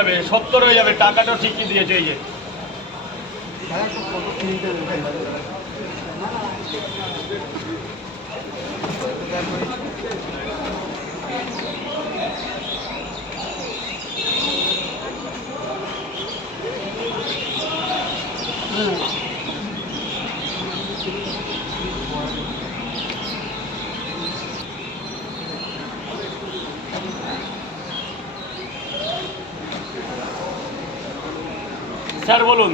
যাবে 70 হয়ে যাবে, টাকাটা ঠিকই দিয়েছে। এই যে স্যার বলুন,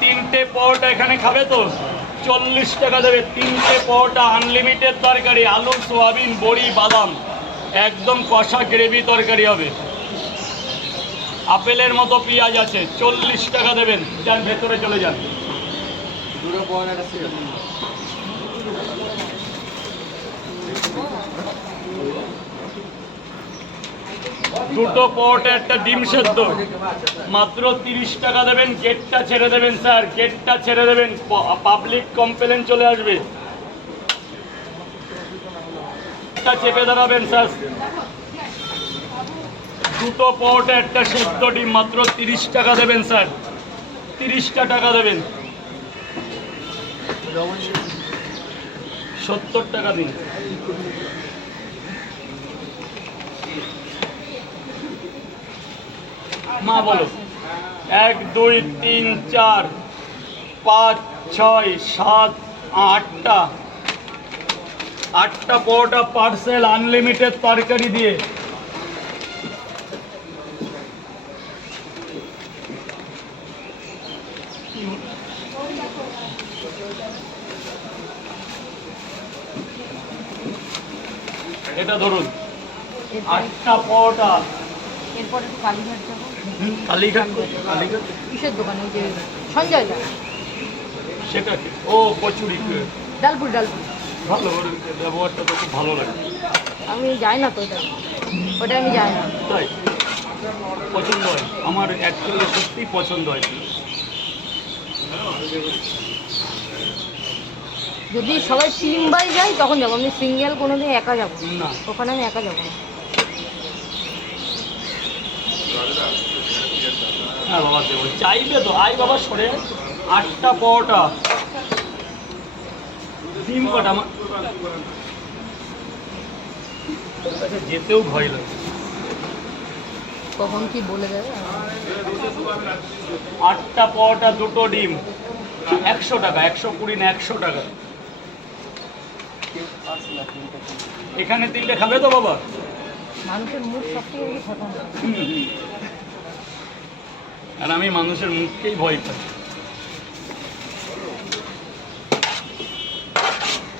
3টে পরোটা এখানে খাবে তো 40 টাকা দেবে। 3টে পরোটা, আনলিমিটেড তরকারি, আলু, সোয়াবিন, বড়ি, বাদাম, একদম কষা গ্রেভি তরকারি হবে। আপেলের মতো পেঁয়াজ আছে, 40 টাকা দেবেন। যান ভেতরে চলে যান। দুটো পরোটা, একটা ডিম সেদ্ধ, মাত্র 30 টাকা দেবেন। গেটটা ছেড়ে দেবেন স্যার, গেটটা ছেড়ে দেবেন, পাবলিক কমপ্লেন চলে আসবে। চেপে দাঁড়াবেন স্যার। দুটো পরোটা, একটা সেদ্ধ ডিম, মাত্র 30 টাকা দেবেন স্যার। 30টা টাকা দেবেন। 70 টাকা দিন। মা বলো, 1 2 3 4 5 6 7 8টা পরোটা পার্সেল, আনলিমিটেড তরকারি দিয়ে। এটা ধরুন 8টা পরোটা। এরপরে তো কালীঘাট যাবো। কালীঘাট কিসের দোকান? ওই যে সঞ্জয় দা। সেটা কি? ও কচুরি। ডালপুর। ভালো, ওর ব্যবহারটা তো খুব ভালো লাগে। আমি যাই না তো ওটা আমি যাই না। তাই পছন্দ হয় আমার, অ্যাকচুয়ালি সত্যিই পছন্দ হয়। যদি সবাই টিম বাই যায় তখন যাবো, আমি সিঙ্গেল কোনোদিন একা যাবো না, ওখানে, আমি একা যাবো না। হ্যাঁ বাবা দেবো, চাইবে তো। আই বাবা সরে। 8টা পরোটা, ডিম কটা। আমার যেতেও ভয় লাগে। কখন কি বলে দেবে। 8টা পরোটা, দুটো ডিম, 100 টাকা। 120 না, 100 টাকা। এখানে 3টে খাবে তো বাবা? মানুষের মুখ সব থেকে বেশি খতম। আর আমি মানুষের মুখকেই ভয় পাই।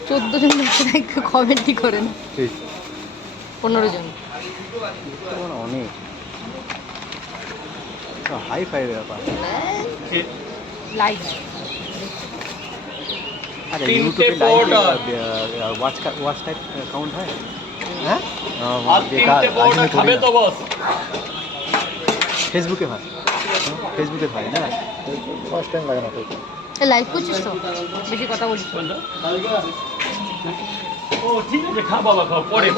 14 জন একটু কমেন্টই করেন। 15 জন। অনেক হাই ফাই ব্যাপার। লাইক। আচ্ছা, 3টে ইউটিউবে পরোটা, ওয়াচ টাইপ কাউন্ট হয়? হ্যাঁ, আর 3টে পরোটা খাবে তো বস? ফেসবুকে হয়, ফেসবুকে হয় না, ফার্স্ট টাইম লাগে না তো। লাইক করছিস তো, বেশি কথা বলিস। ও ঠিক আছে, খা বাবা, খাও, পরে।